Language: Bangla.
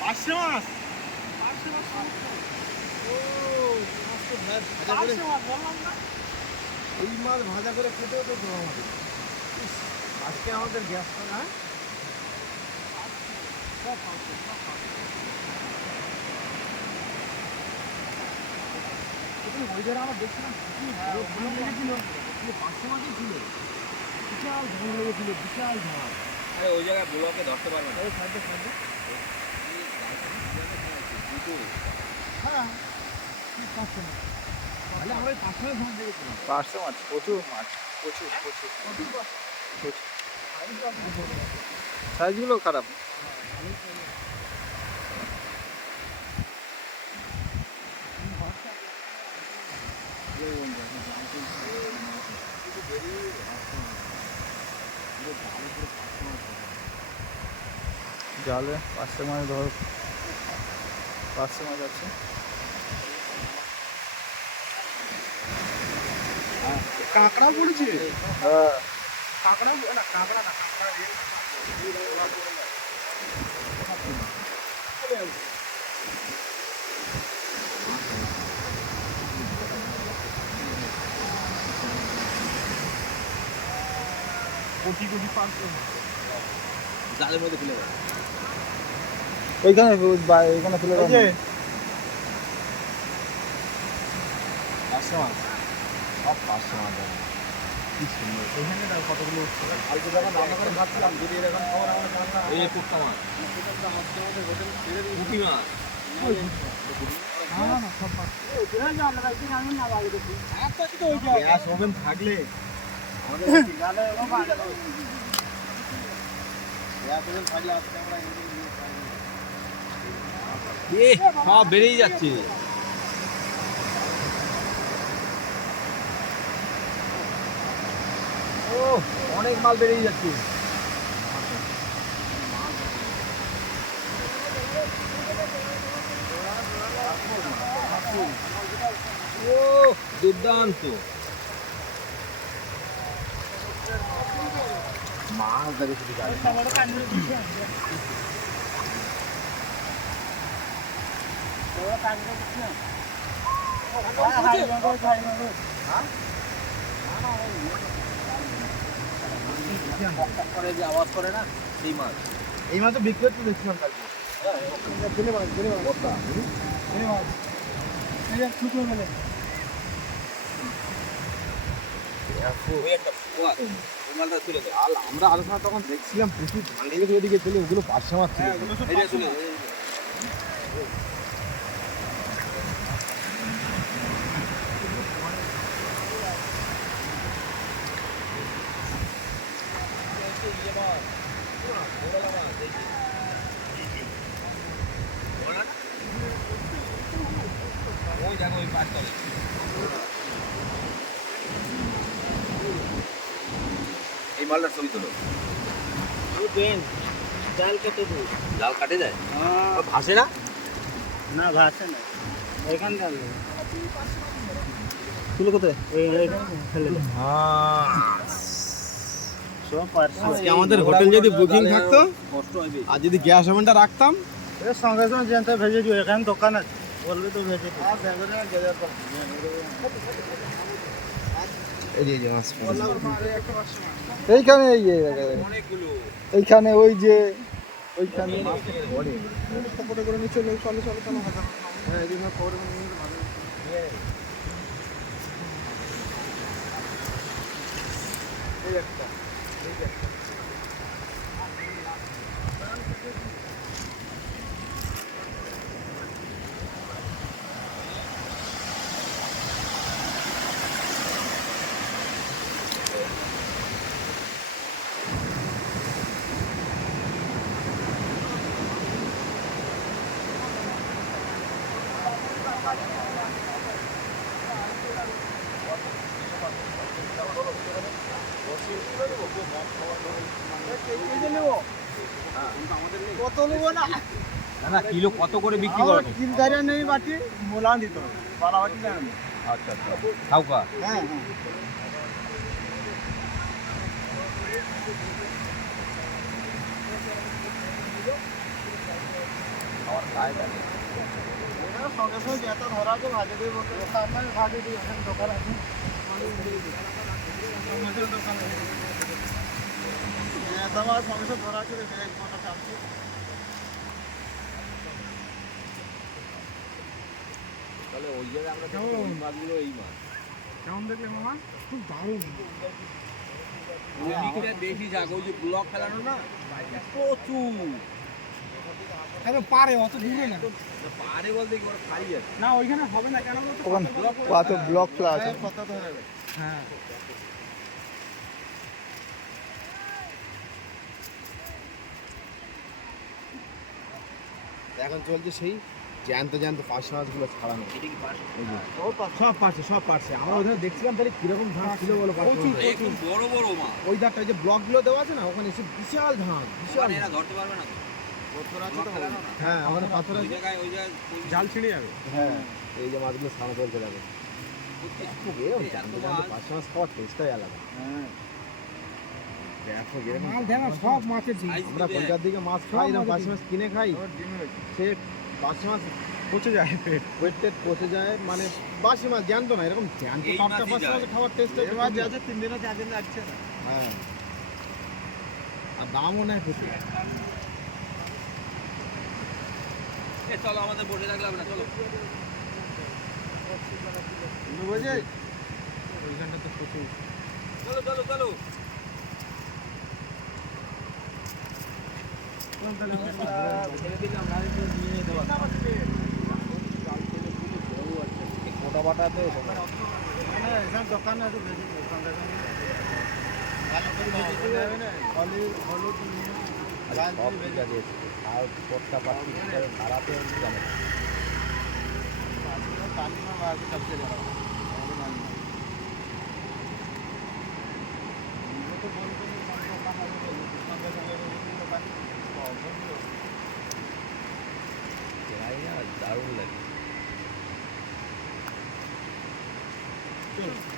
পাঁচশো মাছ ওই মাছ ভাজা করে খেতেও তো ভালো আমাদের ইস, আজকে আমাদের গ্যাস হ্যাঁ ওই ধারে আমার দেখছিলাম ছিল বিশাল লেগেছিল বিশাল আরে ওই জায়গায় ব্লকে ধরতে পারবে না। হ্যাঁ পাঁচশো মাছ তাহলে আমরা ওই পাঁচশো মাছ প্রচুর মাছ। প্রচুর প্রচুর। সাইজগুলো খারাপ। জালে পাঁচশো মাছ ধর পাঁচশো মাছ আছে। কাঁকড়া পড়েছে? হ্যাঁ। কাঁকড়া না কাঁকড়া না কাঁকড়া কোটি কোটি পাঁচশো। জালের মধ্যে দেয়। ওইখানে ওইখানে ফেলে না। পাঁচশো মাছ সব পাঁচশো মাছ কি সুন্দর। এখানে কতগুলো কালকে যখন রান্না করে ভাবছিলাম যদি এরকম খবর আমরা জানলাম এই পুটকা মাছ পুঁটি মাছ না না না সব গ্যাস থাকলে। থাকলে আজকে আমরা। এ সব বেরিয়ে যাচ্ছে। ও অনেক মাল বেরিয়ে যাচ্ছে। ও দুর্দান্ত। মাছ দেখে শুধু গাড়ি করে যে আওয়াজ করে না সেই মাছ এই মাছ তো বিক্রি হচ্ছে দেখছিলাম কালকে মাছ জেলে মাছ জেলে মাছ এই যে শুকনো মেলে আমরা আলোচনা তখন দেখছিলাম প্রচুর ধান লেগেছে ওদিকে ফেলে ওগুলো পাঁচশো মাছ ছিল ওই দেখো ওই পাঁচটা এই মালটার ছবি তোলো জাল কেটে দিই জাল কাটে যায়? হ্যাঁ, ভাসে না? না ভাসে না। এখান জাল তুলো কোথায়? ফেলে দে। আজকে আমাদের হোটেল যদি বুকিং থাকতো কষ্ট হবে আর যদি গ্যাস ওভেনটা রাখতাম সঙ্গে সঙ্গে জানতে ভেজে দিও এখানে দোকান আছে বলবি তো ভেজে এইখানে এই যে এইখানে ওই যে ওইখানে ফটো করে নিয়ে চলে চলো চলো হ্যাঁ এই একটা। Thank you. কত নেব না না কিলো কত করে বিক্রি করো? কিলদারে নেই বাটি মোলান দিতে বালা বাটি আচ্ছা আচ্ছা। খাওকা হ্যাঁ সঙ্গে সঙ্গে যেটা ধরা আছে ভাজে দিয়ে দিয়ে দোকান আছে দোকান আছে। যেটা মাছ সঙ্গে সঙ্গে ধরা আছে দেখে এক ঘণ্টা চালছে তাহলে ওই জায়গায় আমরা ওই মাছগুলো এই মাছ কেমন দেখলে মামা খুব দারুণ ওইদিকটা যাক ওই যে ব্লক ফেলানো না প্রচুর পারে অত দূরে না পারে বলতে? কি আছে না ওইখানে হবে না কেন কত ব্লক খোলা আছে। কত ধরে হ্যাঁ। এখন চলছে সেই জ্যান্ত জ্যান্ত পাঁচ মাছগুলো ছাড়ানো। সব পারছে সব পারছে আমরা ওখানে দেখছিলাম তাহলে কীরকম ধান ছিল বলো পাঁচ প্রচুর, বড় বড় মাছ। ওই ধারটা যে ব্লকগুলো দেওয়া আছে না ওখানে এসে বিশাল ধান বিশাল মানে এরা ধরতে পারবে না হ্যাঁ ওখানে পাথর আছে। জায়গায় জাল ছিঁড়ে যাবে। হ্যাঁ। এই যে মাছগুলো সামনে চলতে যাবে। পাঁচ মাছ। খাওয়ার টেস্টটাই আলাদা। হ্যাঁ। মাছ না সব মাছের আমরা কলকাতার দিকে মাছ খাই না মাছ কিনে খাই সে পাঁচ মাছ পচে যায় পেট। ওয়েট টেট পচে যায় মানে বাসি মাছ জানতো না এরকম জ্যান্ত টাটকা মাছ খাওয়ার টেস্ট মাছ যাচ্ছে তিন দিনে চার দিন লাগছে না। হ্যাঁ। আর দামও নেয় প্রচুর। এ, চলো আমাদের বসে থাকলে না চলো। বুঝে ওইখানটাতে প্রচুর। চলো চলো চলো। দোকান আছে বেশি দোকান সব ঠিক আছে আর পটকা পাচ্ছি ভাড়াতে জানে দারুণ লাগে चलो